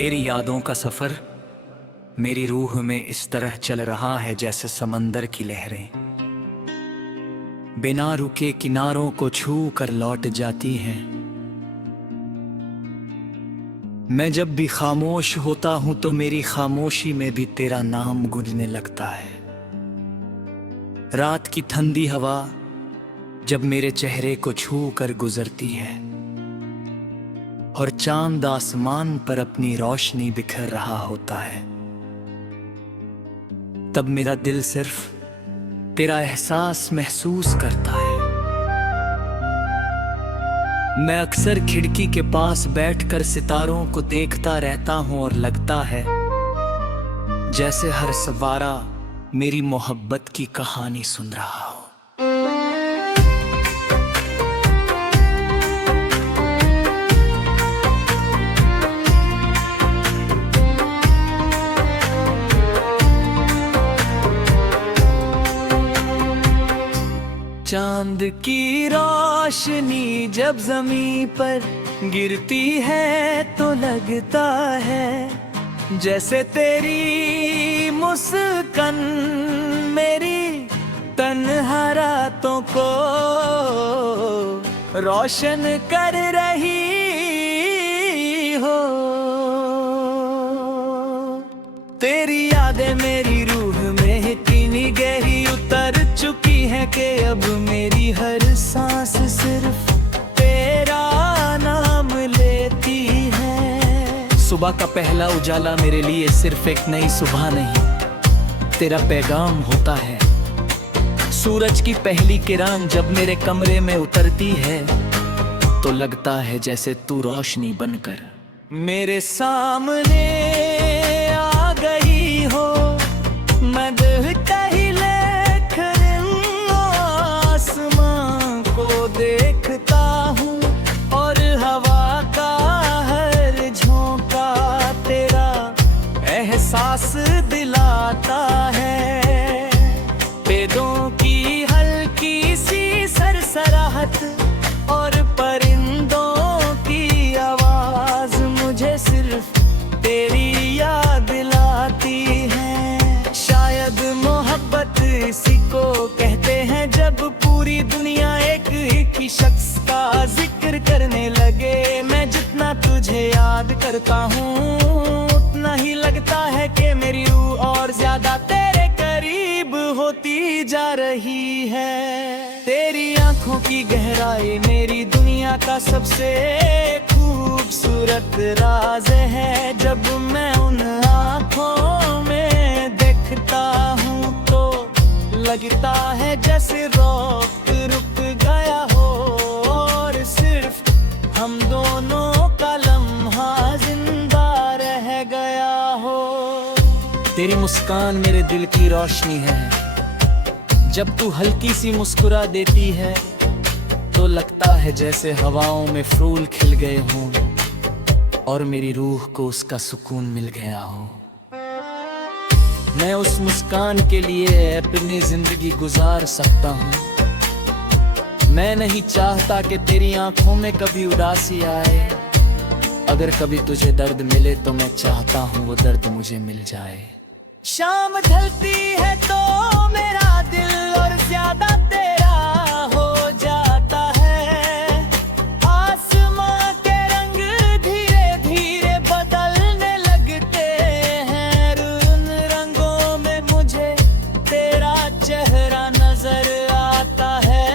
तेरी यादों का सफर मेरी रूह में इस तरह चल रहा है जैसे समंदर की लहरें बिना रुके किनारों को छू कर लौट जाती हैं। मैं जब भी खामोश होता हूं तो मेरी खामोशी में भी तेरा नाम गूंजने लगता है। रात की ठंडी हवा जब मेरे चेहरे को छू कर गुजरती है और चांद आसमान पर अपनी रोशनी बिखर रहा होता है, तब मेरा दिल सिर्फ तेरा एहसास महसूस करता है। मैं अक्सर खिड़की के पास बैठकर सितारों को देखता रहता हूं और लगता है जैसे हर सवारा मेरी मोहब्बत की कहानी सुन रहा हो। चांद की रोशनी जब ज़मीं पर गिरती है तो लगता है जैसे तेरी मुस्कान मेरी तन्हा रातों को रोशन कर रही हो। तेरी यादें मेरी रूह में इतनी गहरी उतर चुकी है कि अब मेरी हर सांस सिर्फ तेरा नाम लेती है। सुबह का पहला उजाला मेरे लिए सिर्फ एक नई सुबह नहीं, तेरा पैगाम होता है। सूरज की पहली किरण जब मेरे कमरे में उतरती है तो लगता है जैसे तू रोशनी बनकर मेरे सामने आ गई हो। मैं दिखता ही लेकर आसमां को देखता हूँ और हवा का हर झोंका तेरा एहसास दिलाता है। पेड़ों की हल्की सी सरसराहट और परिंदों की आवाज मुझे सिर्फ तेरी याद दिलाती है। शायद मोहब्बत इसी को कहते हैं जब पूरी दुनिया एक ही शख्स का जिक्र करने लगे। मैं जितना तुझे याद करता हूँ उतना ही लगता है कि मेरी रूह और ज्यादा तेरे करीब होती जा रही है। तेरी आंखों की गहराई मेरी दुनिया का सबसे खूबसूरत राज है। जब मैं उन आंखों में देखता हूँ तो लगता है जैसे वक्त रुक गया हो और सिर्फ हम दोनों का लम्हा जिंदा रह गया हो। तेरी मुस्कान मेरे दिल की रोशनी है। जब तू हल्की सी मुस्कुरा देती है तो लगता है जैसे हवाओं में फूल खिल गए हों और मेरी रूह को उसका सुकून मिल गया हो। मैं उस मुस्कान के लिए अपनी जिंदगी गुजार सकता हूँ। मैं नहीं चाहता कि तेरी आंखों में कभी उदासी आए। अगर कभी तुझे दर्द मिले तो मैं चाहता हूँ वो दर्द मुझे मिल जाए। शाम ढलती है तो मेरा दिल और ज्यादा तेरा हो जाता है। आसमां के रंग धीरे धीरे बदलने लगते हैं। उन रंगों में मुझे तेरा चेहरा नजर आता है।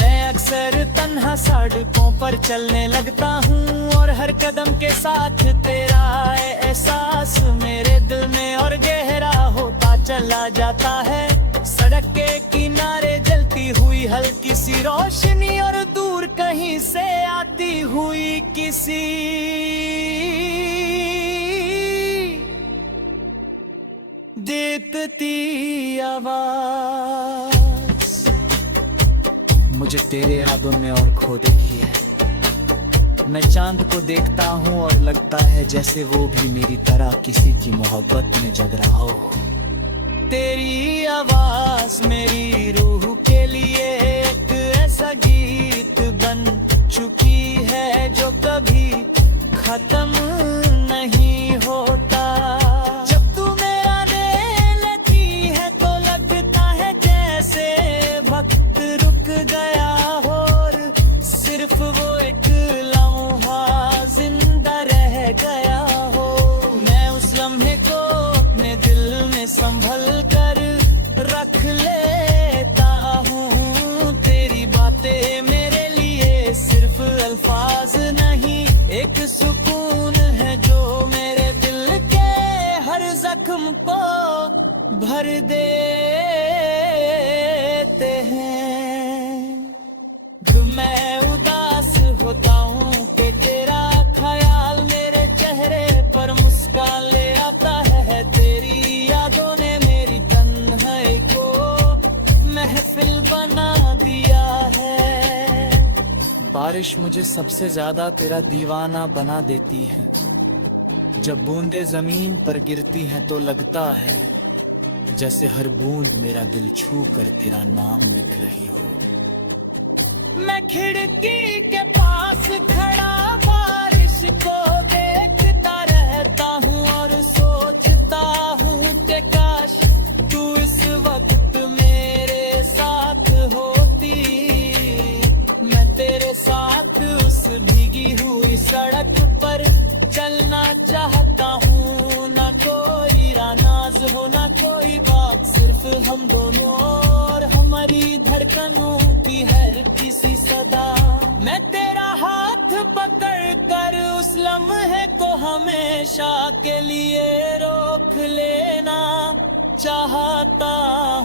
मैं अक्सर तन्हा सड़कों पर चलने लगता हूँ और हर कदम के साथ तेरा एहसास मेरे दिल में और गहरा होता चला जाता है। सड़क के किनारे जलती हुई हल्की सी रोशनी और दूर कहीं से आती हुई किसी देती आवाज मुझे तेरे यादों में और खो देती है। मैं चांद को देखता हूँ और लगता है जैसे वो भी मेरी तरह किसी की मोहब्बत में जग रहा हो। तेरी आवाज मेरी रूह के लिए एक ऐसा गीत बन चुकी है जो कभी खत्म नहीं होता। जब तू मेरा दिल लेती है तो लगता है जैसे वक्त रुक गया हो, और सिर्फ वो एक लम्हा जिंदा रह गया हो। मैं उस लम्हे को अपने दिल में संभल कर रख लेता हूँ। तेरी बातें मेरे लिए सिर्फ अल्फाज नहीं, एक सुकून है जो मेरे दिल के हर जख्म को भर देते हैं। जब मैं उदास होता हूँ कि तेरा ख्याल मेरे चेहरे पर मुस्कान ले आता है। तेरी यादों ने मेरी तन्हाई को महफिल बना दिया है। बारिश मुझे सबसे ज्यादा तेरा दीवाना बना देती है। जब बूंदें जमीन पर गिरती हैं तो लगता है जैसे हर बूंद मेरा दिल छू कर तेरा नाम लिख रही हो। मैं खिड़की के पास खड़ा बारिश को देखता रहता हूँ और सोचता हूँ कि काश तू इस वक्त मेरे साथ होती। मैं तेरे साथ उस भीगी हुई सड़क पर चलना चाहता हूँ। ना कोई रानाज हो ना कोई बात, सिर्फ हम दोनों और हमारी धड़कनों की है किसी सदा। मैं तेरा हाथ पकड़ कर उस लम्हे को हमेशा के लिए रोक लेना चाहता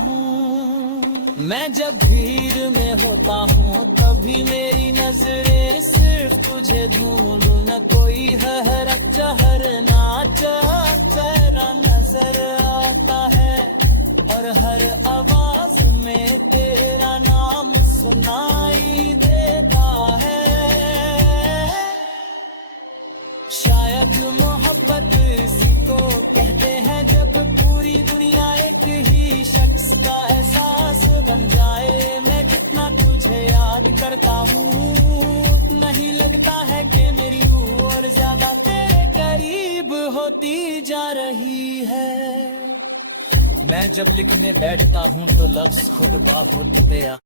हूँ। मैं जब भीड़ में होता हूँ तभी मेरी नजरें सिर्फ तुझे ढूंढूं। न कोई हरक चहर नाच तेरा नजर आता है, और हर आवाज में तेरा नाम सुनाई देता है। शायद मोहब्बत इसी को कहते हैं जब पूरी दुनिया एक ही शख्स का एहसास बन जाए। मैं जितना तुझे याद करता हूँ उतना ही लगता है कि मेरी रूह और ज्यादा तेरे करीब होती जा रही है। मैं जब लिखने बैठता हूँ तो लफ्ज खुद ब खुद पे